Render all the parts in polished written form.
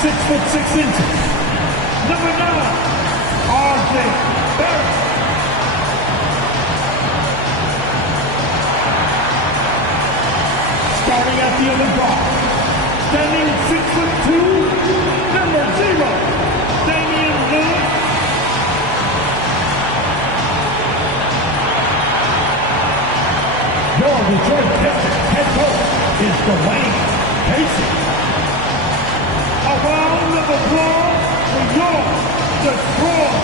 6'6". Number 9, R.J. Barrett. Starting at the other guard, standing 6'2", number 0, Damian Lillard. Your Detroit Pistons head coach is Dwayne Casey. A round of applause for your Detroit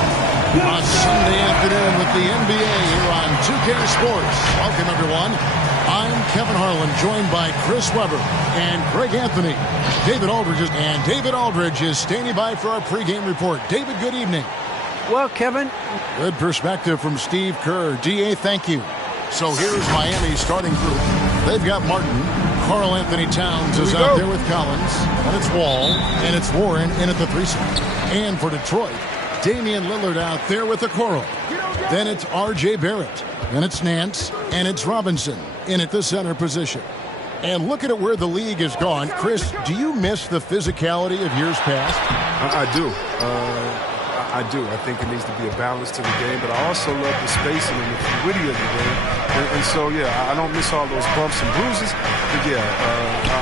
Pistons. On Sunday afternoon with the NBA here on 2K Sports. Welcome, everyone. I'm Kevin Harlan, joined by Chris Webber and Craig Anthony. David Aldridge is standing by for our pregame report. David, good evening. Well, Kevin. Good perspective from Steve Kerr. DA, thank you. So here's Miami's starting group. They've got Martin. Karl Anthony Towns is out there with Collins. And it's Wall. And it's Warren in at the 3 spot. And for Detroit, Damian Lillard out there with the Coral. Then it's R.J. Barrett. Then it's Nance. And it's Robinson in at the center position. And look at where the league has gone. Chris, do you miss the physicality of years past? I do. I do. I think it needs to be a balance to the game, but I also love the spacing and the fluidity of the game. And so, yeah, I don't miss all those bumps and bruises, but yeah,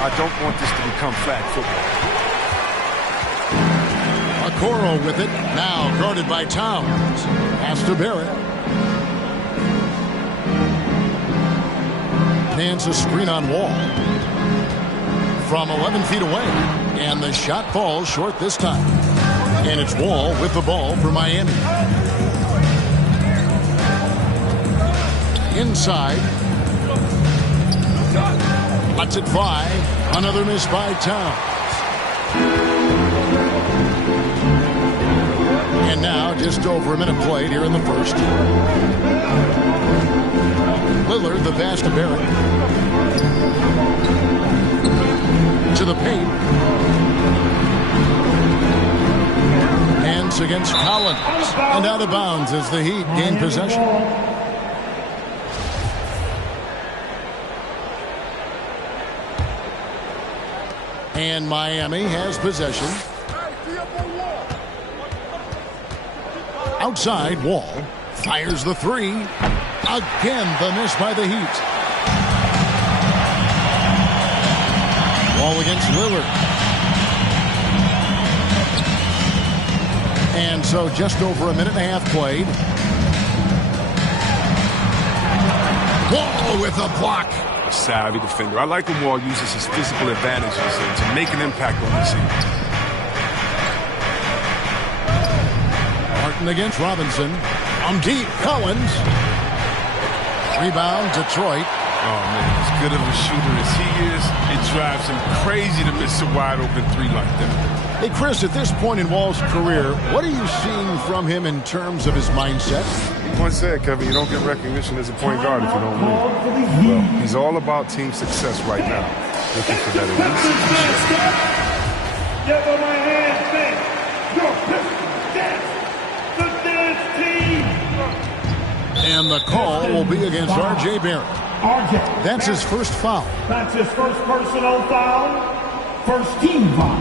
I don't want this to become flag football. Okoro with it, now guarded by Towns. Pass to Barrett. Nance a screen on Wall. From 11 feet away, and the shot falls short this time. And it's Wall with the ball for Miami. Inside. Lets it fly. Another miss by Towns. And now just over a minute played here in the first. Lillard, the pass to Barrett. To the paint. Hands against Collins. And out of bounds as the Heat gain possession. And Miami has possession. Outside, Wall fires the 3. Again, the miss by the Heat. Wall against Lillard. And so just over a minute and a half played. Wall with a block. A savvy defender. I like when Wall uses his physical advantages to make an impact on the team. Martin against Robinson. On deep, Collins. Rebound, Detroit. Oh, man, as good of a shooter as he is, it drives him crazy to miss a wide-open 3 like that. Hey, Chris, at this point in Wall's career, what are you seeing from him in terms of his mindset? Point said, Kevin, you don't get recognition as a point guard if you don't win. Well, he's all about team success right now. Looking for that elite. Give him a hand, man. Your Pistons dance. The dance team. And the call will be against R.J. Barrett. That's his first foul. That's his first personal foul. First team foul.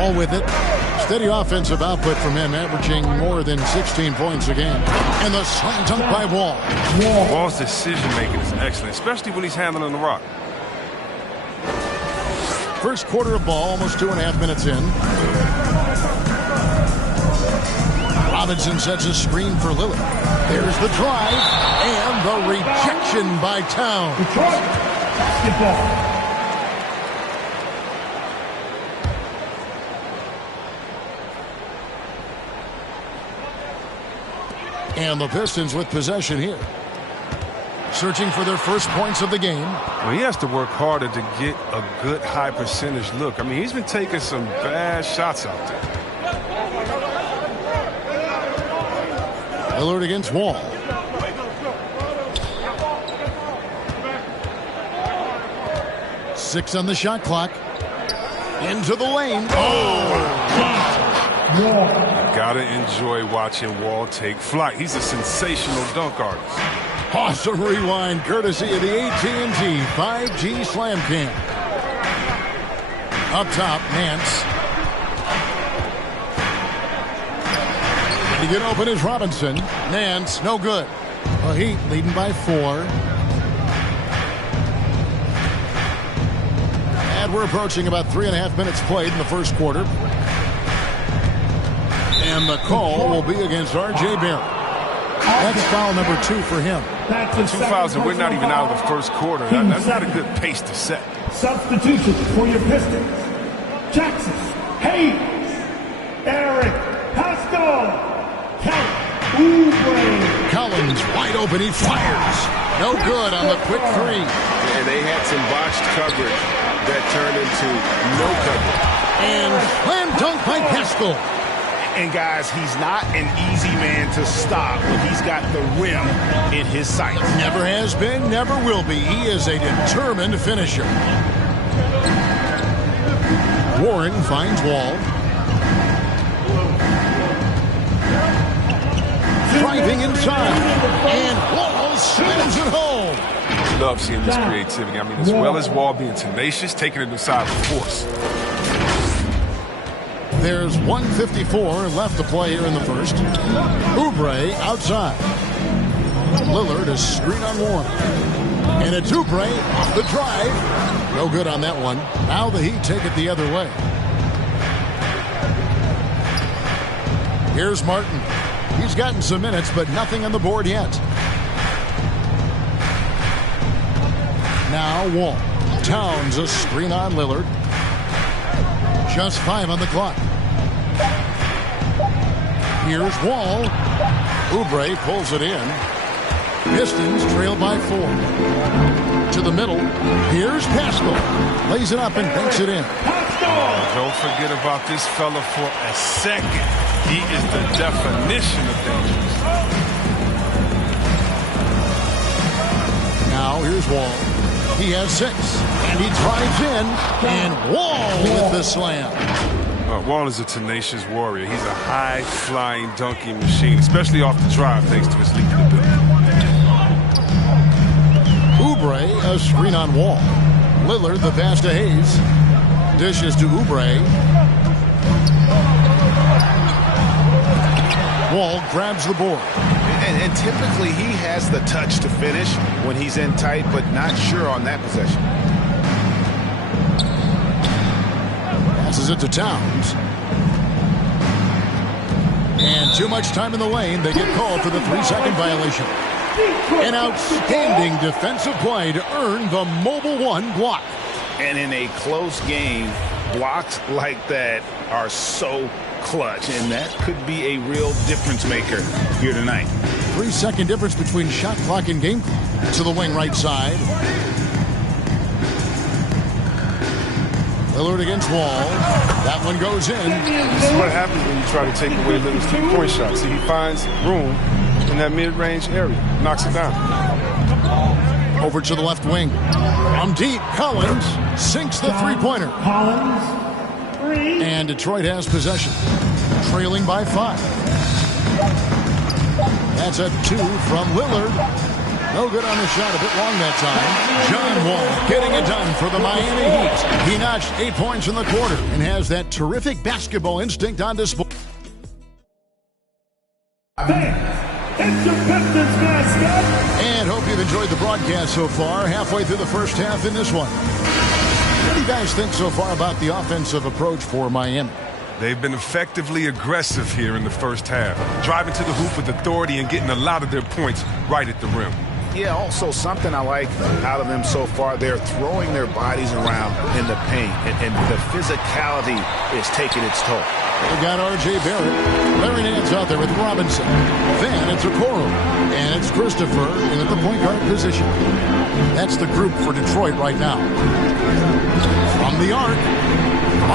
All with it. Steady offensive output from him, averaging more than 16 points a game. And the slam dunk by Wall. Wall's decision-making is excellent, especially when he's handling the rock. First quarter of ball, almost 2.5 minutes in. Robinson sets a screen for Lillard. There's the drive and the rejection by Towns. Detroit basketball. And the Pistons with possession here. Searching for their first points of the game. Well, he has to work harder to get a good high percentage look. I mean, he's been taking some bad shots out there. Lillard against Wall. Six on the shot clock. Into the lane. You gotta enjoy watching Wall take flight. He's a sensational dunk artist. Awesome rewind courtesy of the AT&T 5G Slam Cam. Up top, Nance. To get open is Robinson. Nance, no good. The Heat leading by 4. And we're approaching about 3.5 minutes played in the first quarter. And the call will be against R.J. Barrett. That's foul number 2 for him. 2 fouls, and we're not even out of the first quarter. That's not a good pace to set. Substitution for your Pistons. Jackson, Hayes, Eric, Pascal, Count, Oubre. Collins wide open, he fires. No good on the quick 3. And they had some botched coverage that turned into no coverage. And slam dunk by Pascal. And guys, he's not an easy man to stop, but he's got the rim in his sights. Never has been, never will be. He is a determined finisher. Warren finds Wall. Driving inside. And Wall slams it home. Love seeing this creativity. I mean, as well as Wall being tenacious, taking it inside with force. There's 1:54 left to play here in the first. Oubre outside. Lillard is screen on Warren. And it's Oubre off the drive. No good on that one. Now the Heat take it the other way. Here's Martin. He's gotten some minutes, but nothing on the board yet. Now Wall. Towns a screen on Lillard. Just 5 on the clock. Here's Wall. Oubre pulls it in. Pistons trail by 4. To the middle. Here's Pascal. Lays it up and banks it in. Don't forget about this fella for a second. He is the definition of dangerous. Now here's Wall. He has 6. And he drives in. And Wall with the slam. Wall is a tenacious warrior. He's a high-flying dunking machine, especially off the drive, thanks to his leap ability. Oubre, a screen on Wall. Lillard, the pass to Hayes. Dishes to Oubre. Wall grabs the board. And typically he has the touch to finish when he's in tight, but not sure on that possession. Passes it to Towns. And too much time in the lane. They get called for the 3-second violation. An outstanding defensive play to earn the Mobile One block. And in a close game, blocks like that are so clutch, and that could be a real difference maker here tonight. 3-second difference between shot clock and game clock. To the wing right side. Lillard against Wall. That one goes in. This is what happens when you try to take away Lillard's 3-point shot. See, he finds room in that mid-range area. Knocks it down. Over to the left wing. From deep, Collins sinks the 3-pointer. Collins, 3. And Detroit has possession. Trailing by 5. That's a 2 from Lillard. No good on the shot, a bit long that time. John Wall getting it done for the Miami Heat. He notched 8 points in the quarter and has that terrific basketball instinct on display. It's your Pistons mascot. And hope you've enjoyed the broadcast so far. Halfway through the first half in this one. What do you guys think so far about the offensive approach for Miami? They've been effectively aggressive here in the first half, driving to the hoop with authority and getting a lot of their points right at the rim. Yeah, also something I like out of them so far, they're throwing their bodies around in the paint, and the physicality is taking its toll. They've got R.J. Barrett. Larry Nance out there with Robinson. Then it's Okoro. And it's Christopher in at the point guard position. That's the group for Detroit right now. From the arc.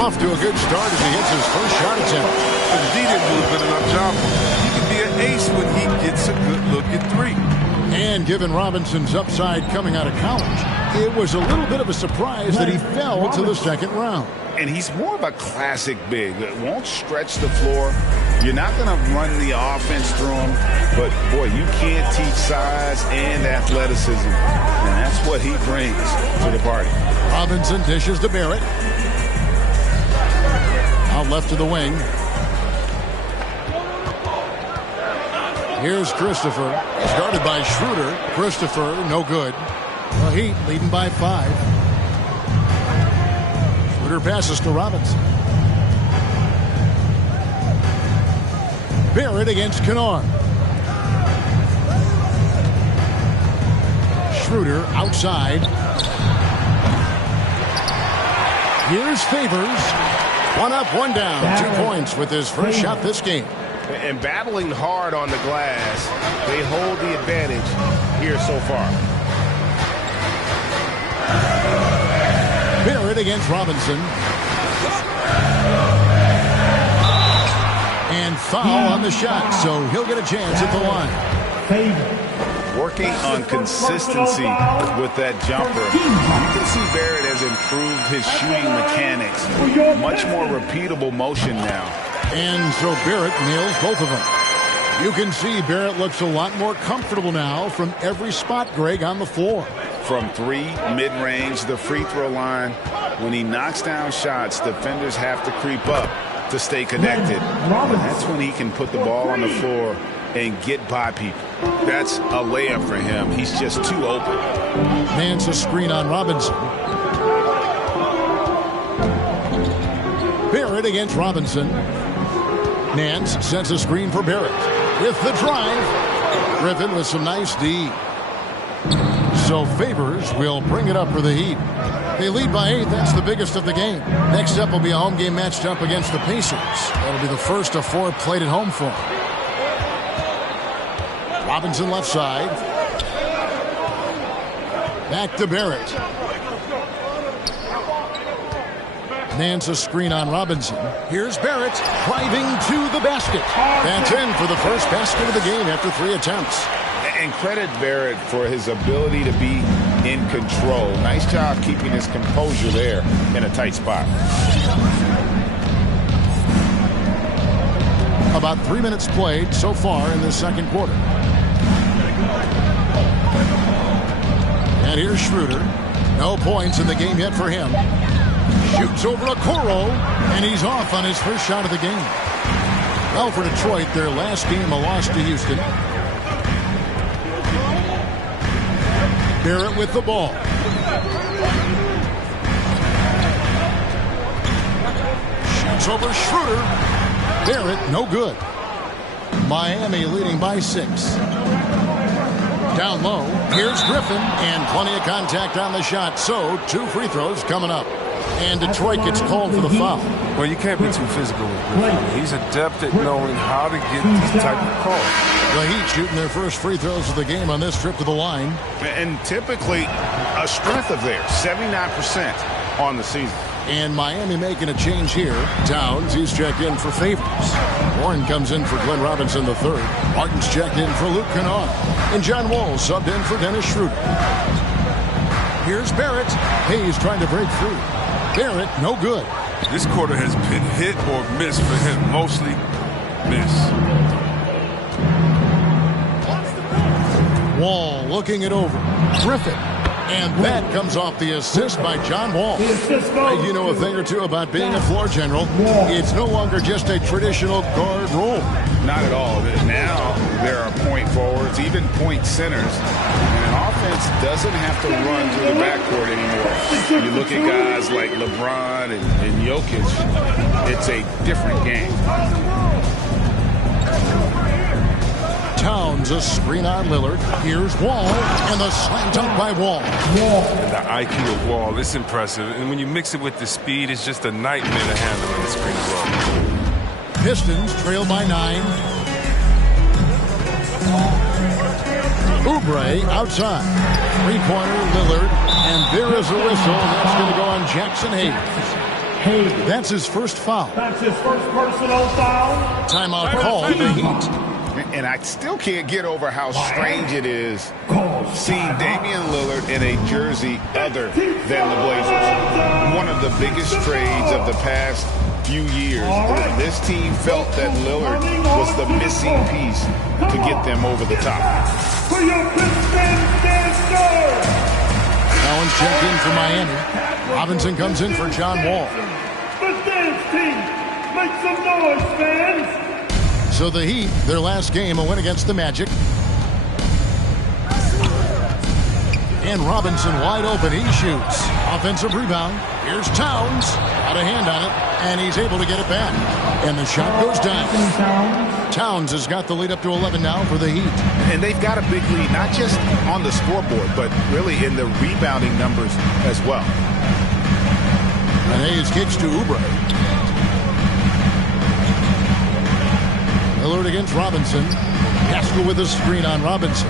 Off to a good start as he hits his first shot attempt. But D didn't do a good enough job. He can be an ace when he gets a good look at 3. And given Robinson's upside coming out of college, it was a little bit of a surprise that he fell to the second round. And he's more of a classic big that won't stretch the floor, You're not going to run the offense through him, but, boy, you can't teach size and athleticism, and that's what he brings to the party. Robinson dishes to Barrett. Out left to the wing. Here's Christopher. He's guarded by Schroeder. Christopher, no good. The Heat leading by 5. Schroeder passes to Robinson. Barrett against Kennard. Schroeder outside. Here's Favors. One up, one down. 2 points with his first shot this game. And battling hard on the glass, they hold the advantage here so far. Barrett against Robinson. And foul on the shot, so he'll get a chance at the line. Working on consistency with that jumper. You can see Barrett has improved his shooting mechanics. Much more repeatable motion now. And so Barrett nails both of them. You can see Barrett looks a lot more comfortable now from every spot, Greg, on the floor. From 3, mid-range, the free throw line. When he knocks down shots, defenders have to creep up to stay connected. And that's when he can put the ball on the floor and get by people. That's a layup for him. He's just too open. Nance a screen on Robinson. Barrett against Robinson. Nance sets a screen for Barrett. With the drive. Griffin with some nice D. So Favors will bring it up for the Heat. They lead by 8. That's the biggest of the game. Next up will be a home game matched up against the Pacers. That'll be the first of 4 played at home for them. Robinson left side. Back to Barrett. Nance a screen on Robinson. Here's Barrett driving to the basket. That's in for the first basket of the game after 3 attempts. And credit Barrett for his ability to be in control. Nice job keeping his composure there in a tight spot. About 3 minutes played so far in the second quarter. And here's Schroeder. No points in the game yet for him. Shoots over Okoro, and he's off on his first shot of the game. Well, for Detroit, their last game a loss to Houston. Barrett with the ball. Shoots over Schroeder. Barrett, no good. Miami leading by 6. Down low, here's Griffin, and plenty of contact on the shot. So, 2 free throws coming up. And Detroit gets called for the foul. Well, you can't be too physical with Griffin. He's adept at knowing how to get these type of calls. The Heat shooting their first free throws of the game on this trip to the line. And typically a strength of theirs, 79% on the season. And Miami making a change here. Towns, he's checked in for Favors. Warren comes in for Glenn Robinson III. Martin's checked in for Luke Kennard. And John Wall subbed in for Dennis Schroeder. Here's Barrett. Hayes trying to break through. Barrett, no good. This quarter has been hit or miss for him. Mostly miss. Wall looking it over. Griffin. And that comes off the assist by John Wall. You know a thing or two about being a floor general. It's no longer just a traditional guard role. Not at all. Now there are point forwards, even point centers. And an offense doesn't have to run through the backcourt anymore. You look at guys like LeBron and Jokic, it's a different game. Towns a screen on Lillard. Here's Wall, and the slam dunk by Wall. And the IQ of Wall, it's impressive. And when you mix it with the speed, it's just a nightmare to handle in the screen and roll. Pistons trail by 9. Oubre outside. Three-pointer, Lillard, and there is a whistle, and that's going to go on Jackson Hayes. That's his first foul. That's his first personal foul. Timeout call for the Heat. And I still can't get over how strange it is seeing Damian Lillard in a jersey other than the Blazers. One of the biggest trades of the past few years. This team felt that Lillard was the missing piece to get them over the top. For your Collins checked in for Miami. Robinson comes in for John Wall. The dance team, make some noise, fans. So the Heat, their last game, a win against the Magic. And Robinson wide open. He shoots. Offensive rebound. Here's Towns. Got a hand on it. And he's able to get it back. And the shot goes down. Towns has got the lead up to 11 now for the Heat. And they've got a big lead, not just on the scoreboard, but really in the rebounding numbers as well. And Hayes kicks to Oubre. Lillard against Robinson. Haskell with a screen on Robinson.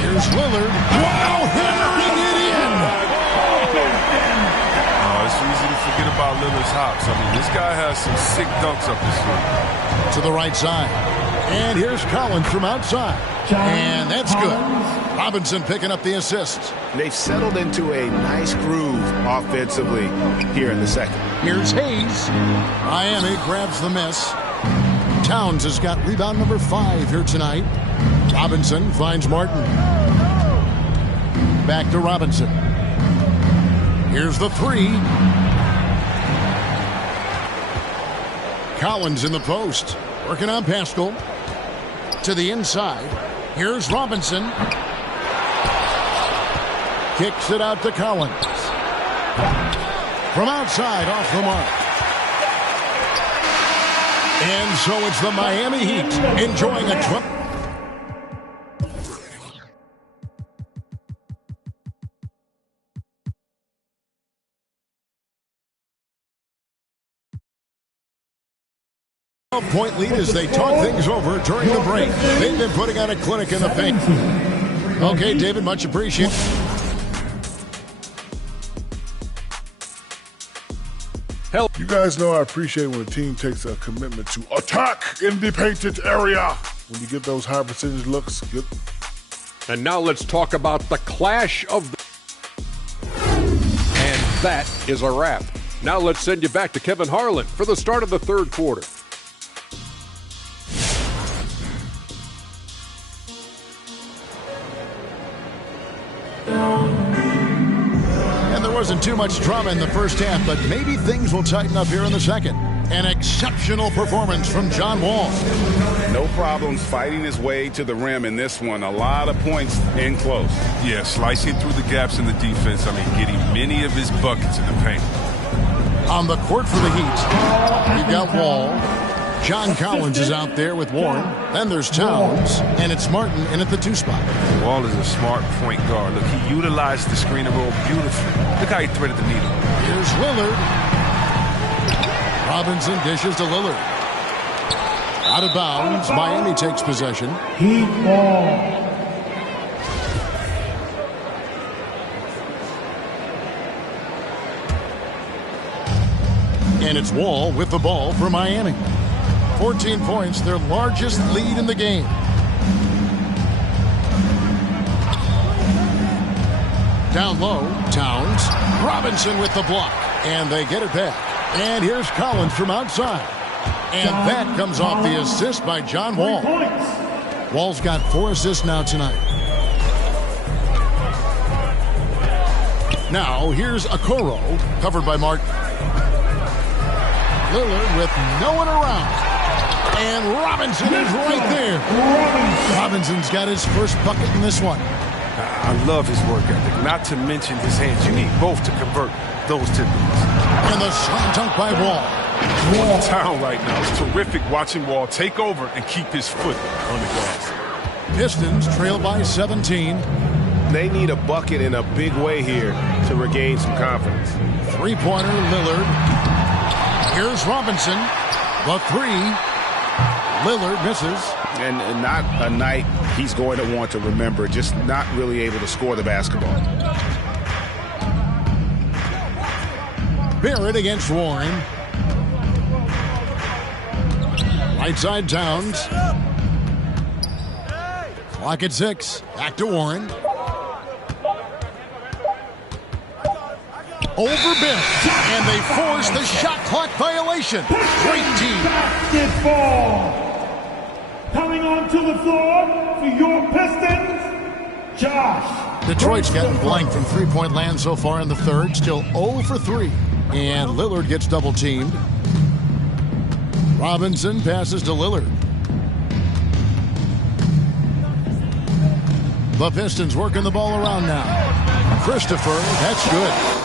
Here's Lillard. Wow, hammering it in! It's easy to forget about Lillard's hops. I mean, this guy has some sick dunks up his sleeve. To the right side. And here's Collins from outside. And that's good. Robinson picking up the assist. They've settled into a nice groove offensively here in the second. Here's Hayes. Miami grabs the miss. Towns has got rebound number 5 here tonight. Robinson finds Martin. Back to Robinson. Here's the 3. Collins in the post. Working on Pascal. To the inside. Here's Robinson. Kicks it out to Collins. From outside, off the mark. And so it's the Miami Heat enjoying a 12-point lead as they talk things over during the break. They've been putting on a clinic in the paint. Okay, David, much appreciated. Help. You guys know I appreciate when a team takes a commitment to attack in the painted area. When you get those high percentage looks, good. And now let's talk about the clash of the... And that is a wrap. Now let's send you back to Kevin Harlan for the start of the third quarter. And there wasn't too much drama in the first half, but maybe things will tighten up here in the second. An exceptional performance from John Wall. No problems fighting his way to the rim in this one. A lot of points in close. Yeah, slicing through the gaps in the defense. I mean, getting many of his buckets in the paint. On the court for the Heat, we've got Wall. John Collins is out there with Warren. Then there's Towns, and it's Martin in at the 2 spot. Wall is a smart point guard. Look, he utilized the screen and roll beautifully. Look how he threaded the needle. Here's Lillard. Robinson dishes to Lillard. Out of bounds. Miami takes possession. Heat ball. And it's Wall with the ball for Miami. 14 points, their largest lead in the game. Down low, Towns. Robinson with the block. And they get it back. And here's Collins from outside. And that comes off the assist by John Wall. Wall's got 4 assists now tonight. Now, here's Okoro, covered by Martin. Lillard with no one around. And Robinson is right there. Robinson's got his first bucket in this one. I love his work ethic, not to mention his hands. You need both to convert those typicals. And the slam dunk by Wall. Wall town right now. It's terrific watching Wall take over and keep his foot on the gas. Pistons trail by 17. They need a bucket in a big way here to regain some confidence. 3-pointer Lillard. Here's Robinson. The 3. Lillard misses. And not a night he's going to want to remember, just not really able to score the basketball. Barrett against Warren. Right side Towns. Clock at 6. Back to Warren. overbid, and they force the shot clock violation. Great team. Basketball. Coming onto the floor for your Pistons, Josh. Detroit's gotten blank from three-point land so far in the third. Still 0 for 3. And Lillard gets double-teamed. Robinson passes to Lillard. The Pistons working the ball around now. Christopher, that's good.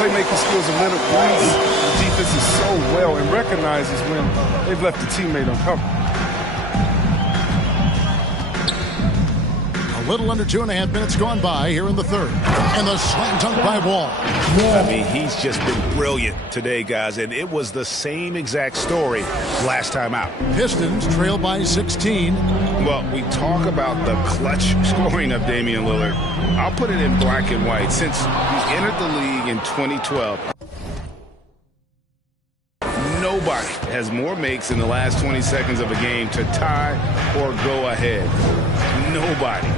playmaking skills of Leonard reads the defenses so well and recognizes when they've left the teammate uncovered. A little under 2.5 minutes gone by here in the third. And the slam dunk by Wall. I mean, he's just been brilliant today, guys, and it was the same exact story last time out. Pistons trail by 16. Well, we talk about the clutch scoring of Damian Lillard. I'll put it in black and white. Since he entered the league in 2012, nobody has more makes in the last 20 seconds of a game to tie or go ahead. Nobody.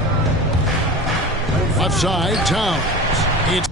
Left side, Towns. It's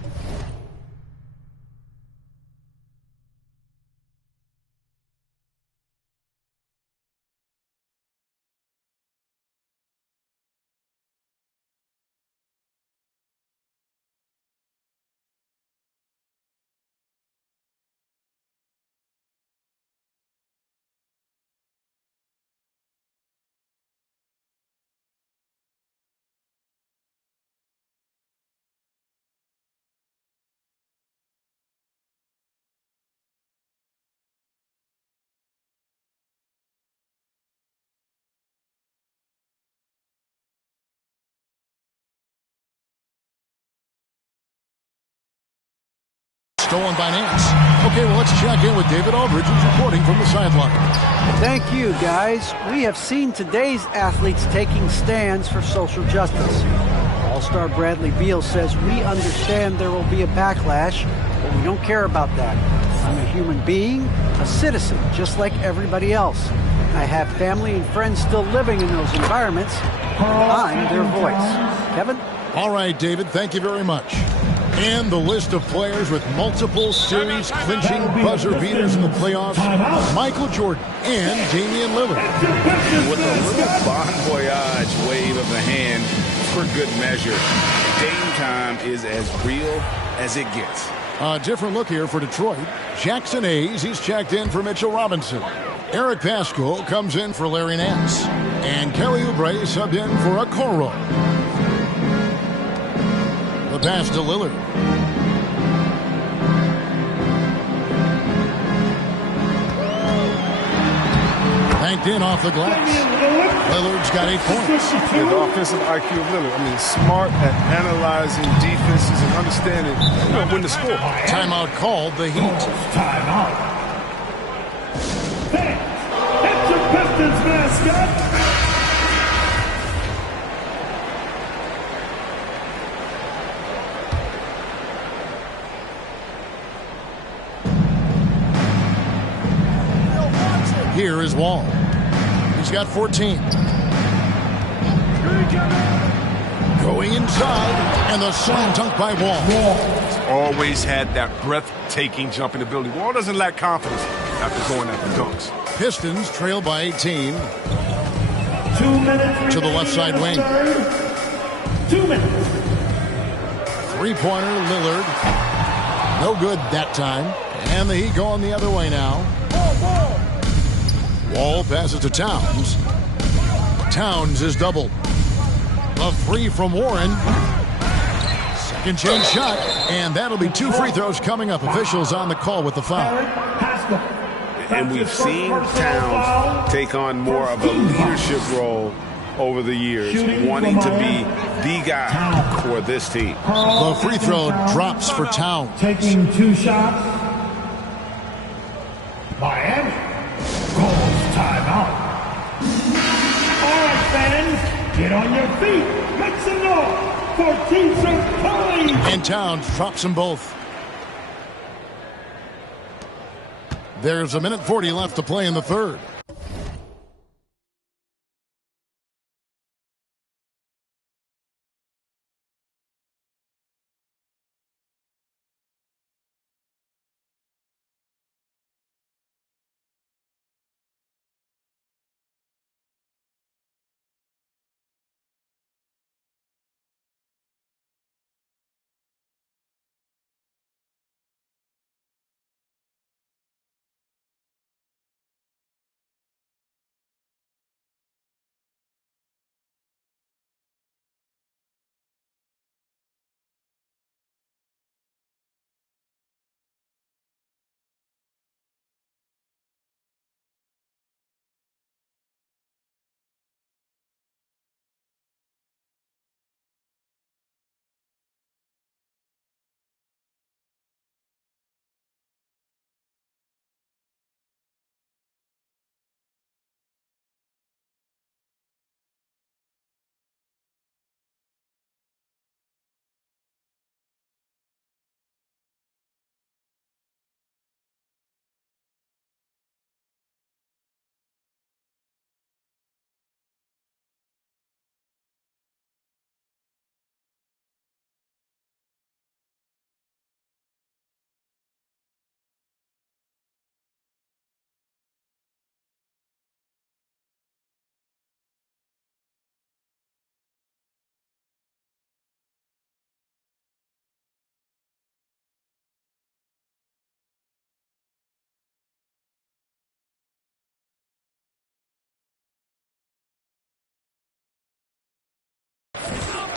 stolen by Nance. Okay, well, let's check in with David Aldridge, who's reporting from the sideline. Thank you, guys. We have seen today's athletes taking stands for social justice. All-star Bradley Beal says, we understand there will be a backlash, but we don't care about that. I'm a human being, a citizen, just like everybody else. I have family and friends still living in those environments. I'm their voice. Kevin? All right, David, thank you very much. And the list of players with multiple series-clinching buzzer beaters in the playoffs, Michael Jordan and Damian Lillard. With a little bon voyage wave of the hand for good measure, Dame time is as real as it gets. A different look here for Detroit. Jackson Hayes, he's checked in for Mitchell Robinson. Eric Paschal comes in for Larry Nance. And Kelly Oubre subbed in for Okoro. The pass to Lillard. Banked in off the glass. Lillard's got 8 points. Yeah, the offensive IQ of Lillard. I mean, smart at analyzing defenses and understanding, when to score. Timeout called, the Heat. Timeout. That's your Pistons mascot. Here is Wall. He's got 14. Going inside, and the slam dunk by Wall. He's always had that breathtaking jumping ability. Wall doesn't lack confidence after going at the dunks. Pistons trail by 18. 2 minutes to the left side wing. 2 minutes. Three-pointer, Lillard. No good that time. And the Heat going the other way now. Wall passes to Towns. Towns is doubled. A three from Warren. Second chance shot. And that'll be 2 free throws coming up. Officials on the call with the foul. And we've seen Towns take on more of a leadership role over the years, wanting to be the guy for this team. The free throw drops for Towns. Taking 2 shots. Miami calls timeout. All right, fans, get on your feet. Make some noise for Teacher Curry. And Towns drops them both. There's 1:40 left to play in the third.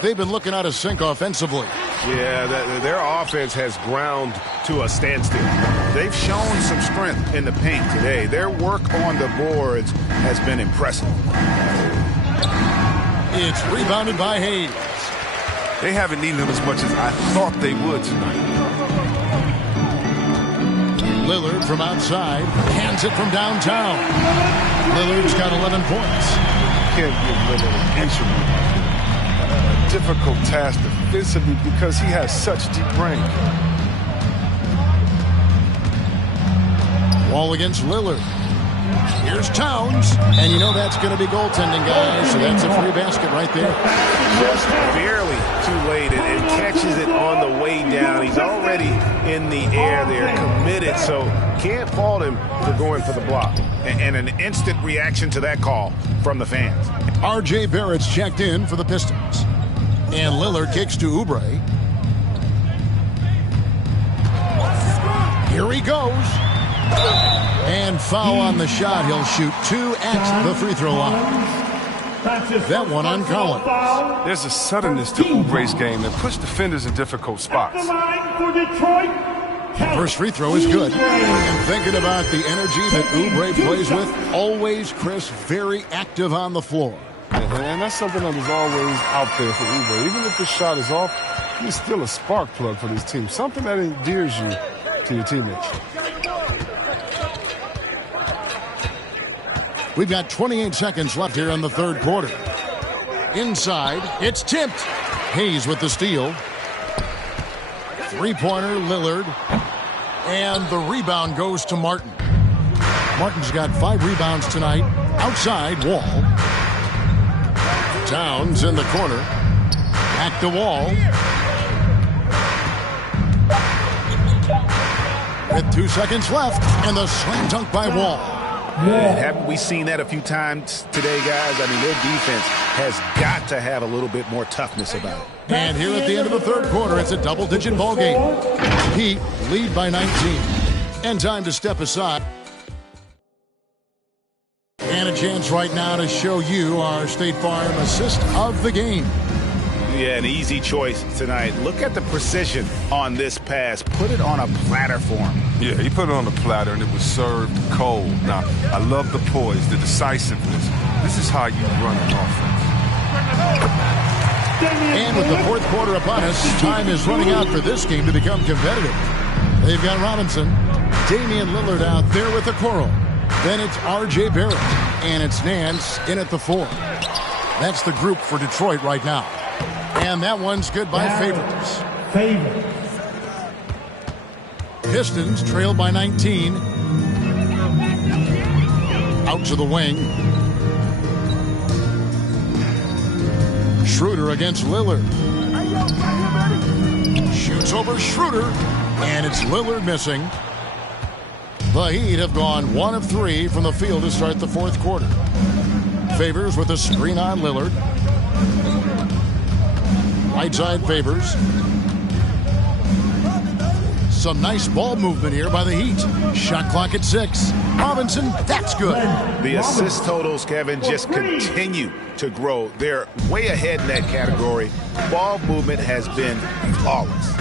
they've been looking out of sync offensively. Yeah, their offense has ground to a standstill. They've shown some strength in the paint today. Their work on the boards has been impressive. It's rebounded by Hayes. They haven't needed him as much as I thought they would tonight. Lillard from outside, hands it from downtown. Lillard's got 11 points. You can't give Lillard an instrument. A difficult task defensively because he has such deep range. Wall against Lillard. Here's Towns, and you know that's going to be goaltending, guys, so that's a free basket right there. Just barely too late and catches it on the way down. He's already in the air there, committed, so can't fault him for going for the block. And an instant reaction to that call from the fans. R.J. Barrett's checked in for the Pistons. And Lillard kicks to Oubre. Here he goes. And foul on the shot. He'll shoot 2 at the free throw line. That one on Collins. There's a suddenness to Oubre's game that puts defenders in difficult spots. First free throw is good. And thinking about the energy that Oubre plays with, always, Chris, very active on the floor. And that's something that is always out there for Oubre. Even if the shot is off, he's still a spark plug for this team. Something that endears you to your teammates. We've got 28 seconds left here in the third quarter. Inside, it's tipped. Hayes with the steal. Three-pointer, Lillard. And the rebound goes to Martin. Martin's got 5 rebounds tonight. Outside, Wall. Towns in the corner. Back to Wall. With 2 seconds left, and the slam dunk by Wall. Haven't we seen that a few times today, guys? I mean, their defense has got to have a little bit more toughness about it. And here at the end of the third quarter, it's a double-digit ball game. Heat lead by 19. And time to step aside. And a chance right now to show you our State Farm assist of the game. Yeah, an easy choice tonight. Look at the precision on this pass. Put it on a platter for him. Yeah, he put it on the platter, and it was served cold. Now, I love the poise, the decisiveness. This is how you run an offense. And with the fourth quarter upon us, time is running out for this game to become competitive. They've got Robinson, Damian Lillard out there with the Coral. Then it's R.J. Barrett, and it's Nance in at the 4. That's the group for Detroit right now. And that one's good by Favors. Pistons trail by 19. Out to the wing. Schroeder against Lillard. Shoots over Schroeder. And it's Lillard missing. The Heat have gone 1 of 3 from the field to start the fourth quarter. Favors with a screen on Lillard. Right side Favors. Some nice ball movement here by the Heat. Shot clock at 6. Robinson, that's good. The assist totals, Kevin, just continue to grow. They're way ahead in that category. Ball movement has been flawless.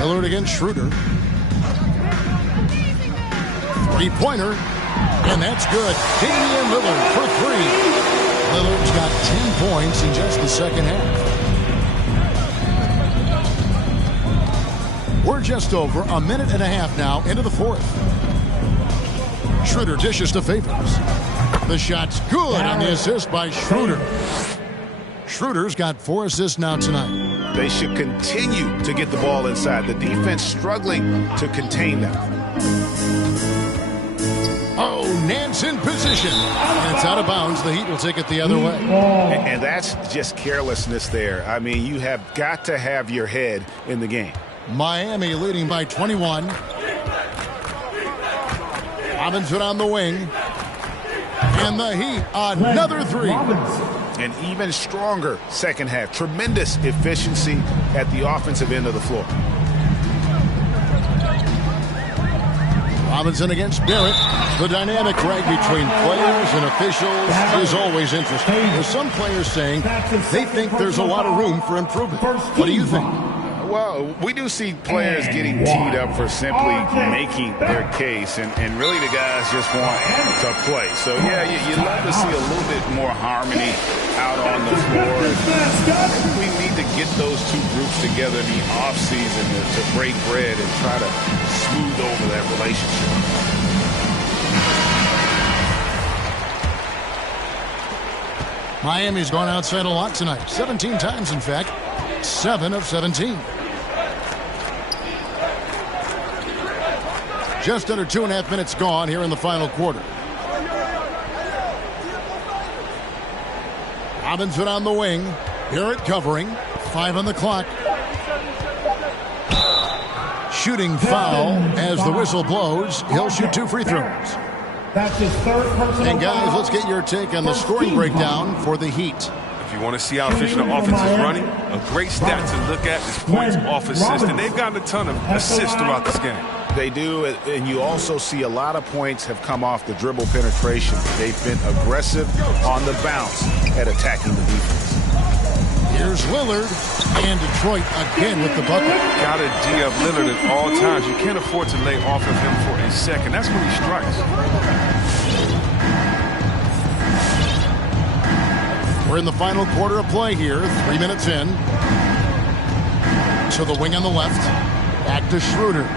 Lillard against Schroeder. Three-pointer. And that's good. Damian Lillard for 3. Lillard's got 10 points in just the second half. We're just over a minute and a half now into the fourth. Schroeder dishes to Favors. The shot's good on the assist by Schroeder. Schroeder's got 4 assists now tonight. They should continue to get the ball inside. The defense struggling to contain them. Oh, Nance in position. And it's out of bounds. The Heat will take it the other way. And that's just carelessness there. I mean, you have got to have your head in the game. Miami leading by 21. Robinson on the wing. And the Heat, another 3. An even stronger second half. Tremendous efficiency at the offensive end of the floor. Robinson against Barrett. The dynamic right between players and officials is always interesting. There's some players saying they think there's a lot of room for improvement. What do you think? Well, we do see players getting teed up for simply making their case, and really the guys just want to play. So, yeah, you'd love to see a little bit more harmony out on the floor. We need to get those two groups together in the offseason to break bread and try to smooth over that relationship. Miami's gone outside a lot tonight. 17 times, in fact. 7 of 17. Just under 2.5 minutes gone here in the final quarter. Robinson on the wing. Barrett covering. 5 on the clock. Shooting foul as the whistle blows. He'll shoot 2 free throws. That's his third personal And guys, let's get your take on the scoring breakdown for the Heat. If you want to see how efficient the offense is running, a great stat to look at is points off assists. And they've gotten a ton of assists throughout this game. They do, and you also see a lot of points have come off the dribble penetration. They've been aggressive on the bounce at attacking the defense. Here's Lillard, and Detroit again with the bucket. Got to D up Lillard at all times. You can't afford to lay off of him for a second. That's when he strikes. We're in the final quarter of play here. 3 minutes in. To the wing on the left. Back to Schroeder.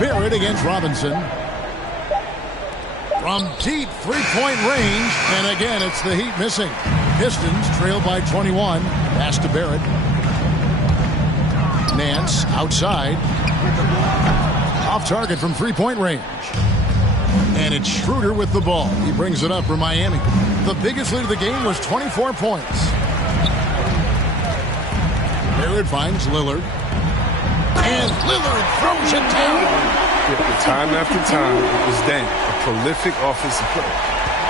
Barrett against Robinson. From deep three-point range. And again, it's the Heat missing. Pistons trail by 21. Pass to Barrett. Nance outside. Off target from three-point range. And it's Schroeder with the ball. He brings it up for Miami. The biggest lead of the game was 24 points. Barrett finds Lillard. And Lillard throws it down. Yeah, time after time, it was dang. A prolific offensive play.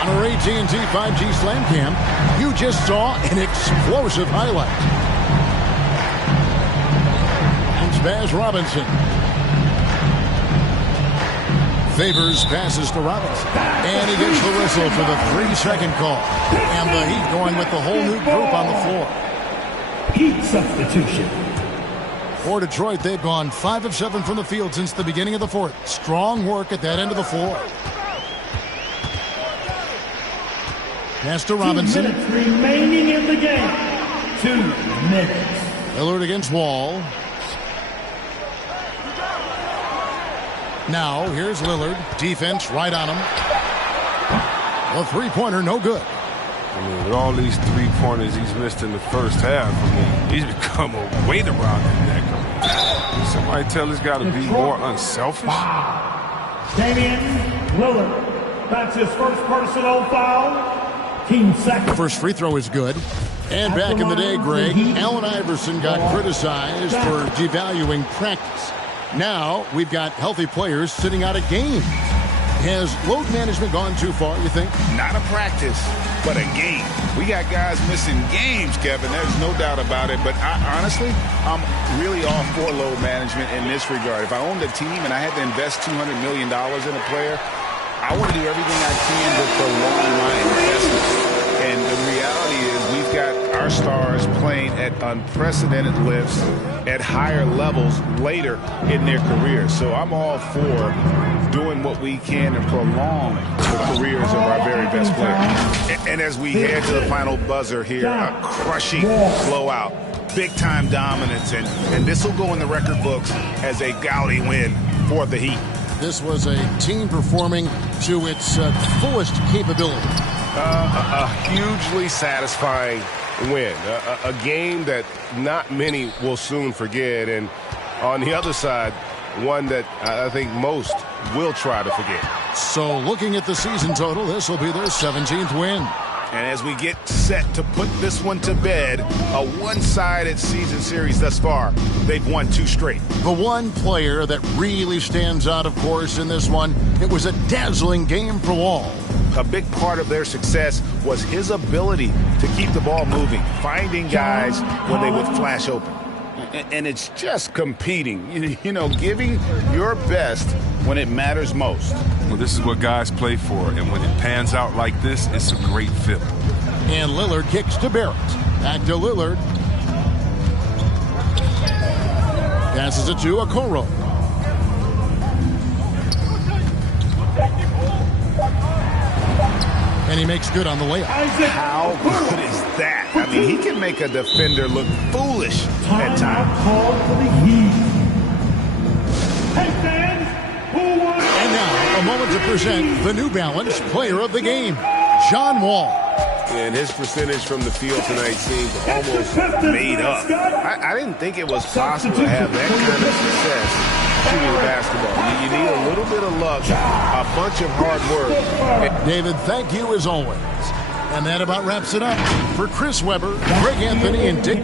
On our AT&T 5G Slam Cam, you just saw an explosive highlight. And Spaz Robinson. Favors passes to Robinson. And he gets the whistle for the 3-second call. And the Heat going with the whole new group on the floor. Heat substitution. For Detroit, they've gone 5 of 7 from the field since the beginning of the fourth. Strong work at that end of the floor. Pass to Robinson. 2 minutes remaining in the game. 2 minutes. Lillard against Wall. Now, here's Lillard. Defense right on him. The three-pointer, no good. I mean, with all these three-pointers he's missed in the first half, I mean, he's become a weight around his neck. Somebody tell this guy to be more unselfish. Damian Lillard. That's his first personal foul. Team second. First free throw is good. And back in the day, Greg, Allen Iverson got criticized for devaluing practice. Now we've got healthy players sitting out of games. Has load management gone too far, you think? Not a practice, but a game. We got guys missing games, Kevin. There's no doubt about it. But honestly, I'm really all for load management in this regard. If I owned a team and I had to invest $200 million in a player, I want to do everything I can to prolong my investment. And the reality is we've got our stars playing at unprecedented lifts at higher levels later in their careers. So I'm all for doing what we can to prolong the careers of our very best players. And as we head to the final buzzer here, a crushing blowout, big-time dominance, and this will go in the record books as a gaudy win for the Heat. This was a team performing to its fullest capability. A hugely satisfying win. A game that not many will soon forget. And on the other side, one that I think most will try to forget. So looking at the season total, this will be their 17th win. And as we get set to put this one to bed, a one-sided season series thus far, they've won 2 straight. The one player that really stands out, of course, in this one, it was a dazzling game for Wall. A big part of their success was his ability to keep the ball moving, finding guys when they would flash open. And it's just competing, you know, giving your best when it matters most. Well, this is what guys play for, and when it pans out like this, it's a great feeling. And Lillard kicks to Barrett. Back to Lillard. Passes it to Okoro. And he makes good on the layup. How good is that? I mean, he can make a defender look foolish at times. And now, a moment to present the New Balance Player of the Game, John Wall. And his percentage from the field tonight seemed almost made up. I didn't think it was possible to have that kind of success shooting the basketball. You need a little bit of luck, a bunch of hard work. David, thank you as always. And that about wraps it up. For Chris Webber, Greg Anthony, and Dick